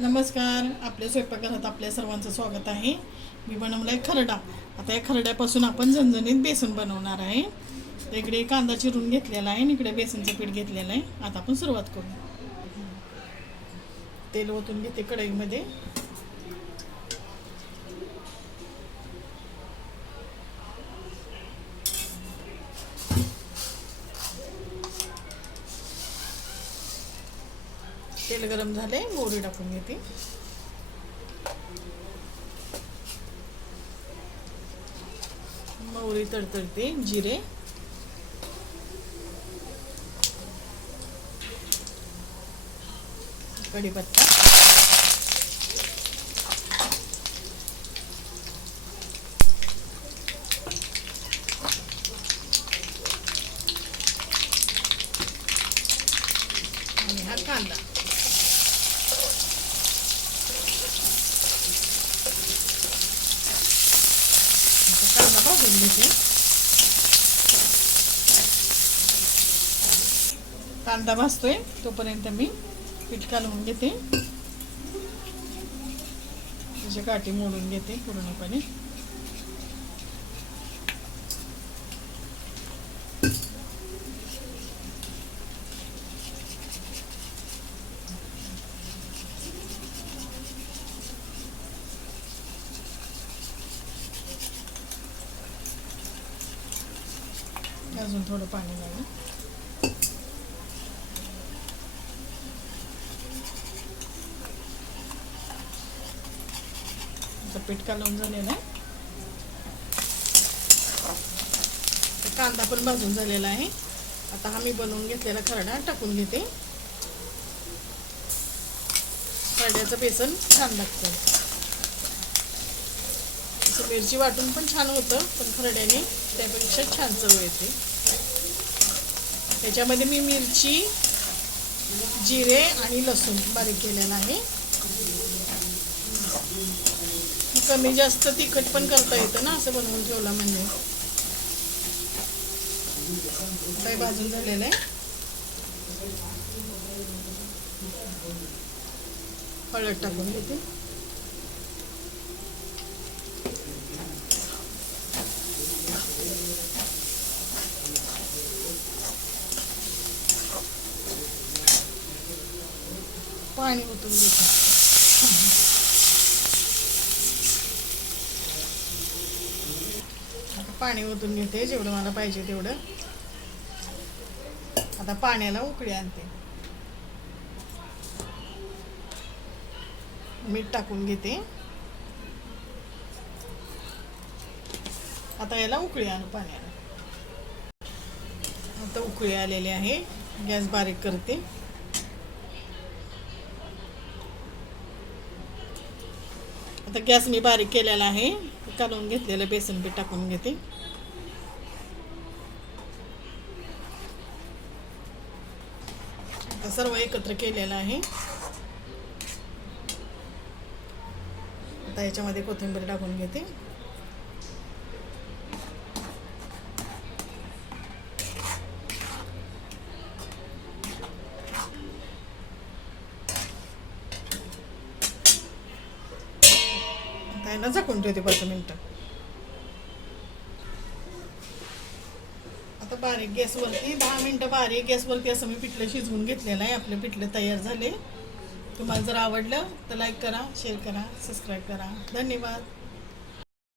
नमस्कार आपल्या स्वयंपाकघरात आपल्या सर्वांचं स्वागत आहे. मी बनवलं आहे खरडा. आता या खरड्यापासून आपण झणझणीत बेसन बनवणार आहे. तर इकडे कांदा चिरून घेतलेला आहे आणि इकडे बेसनचं पीठ घेतलेलं आहे. आता आपण सुरुवात करू. तेल ओतून घेते कढईमध्ये. तेल गरम झाले मोहरी टाकून घेते. मोहरी तडतडते जिरे. कढीपत्ता. आणि हा कांदा. आता कांदा भाजून घेते कांदा भाजतोय तोपर्यंत मी पीठ कालवून घेते. त्याची काठी मोडून घेते पूर्णपणे. अजून थोडं पाणी लागेल आता पीठ कालवून झालेलं आहे. कांदा पण भाजून झालेला आहे. आता हा मी बनवून घेतलेला खरडा टाकून घेते. खरड्याचं बेसन छान लागतं. असं मिरची वाटून पण छान होतं पण खरड्याने त्यापेक्षा छान चव येते. त्याच्यामध्ये मी मिरची जिरे आणि लसूण बारीक केलेला आहे. कमी जास्त तिखट पण करता येतं ना असं बनवून ठेवला म्हणजे. काही भाजून झालेलं आहे. हळद टाकून घेते. पाणी ओतून घेते आता पाणी ओतून घेते जेवढं मला पाहिजे तेवढं. आता पाण्याला उकळी आणते. मीठ टाकून घेते. आता याला उकळी आणू पाण्याला. आता उकळी आलेली आहे. गॅस बारीक करते. आता गॅस मी बारीक केलेला आहे. कालवून घेतलेलं बेसन पीठ टाकून घेते. आता सर्व एकत्र केलेलं आहे. आता याच्यामध्ये कोथिंबीर टाकून घेते. आता झाकून ठेवते पाच मिनटं. आता बारीक गॅसवरती दहा मिनटं बारीक गॅसवरती असं मी पिठलं शिजवून घेतलेलं आहे. आपले पिठलं तयार झाले. तुम्हाला जर आवडलं तर लाईक करा शेअर करा सबस्क्राईब करा. धन्यवाद.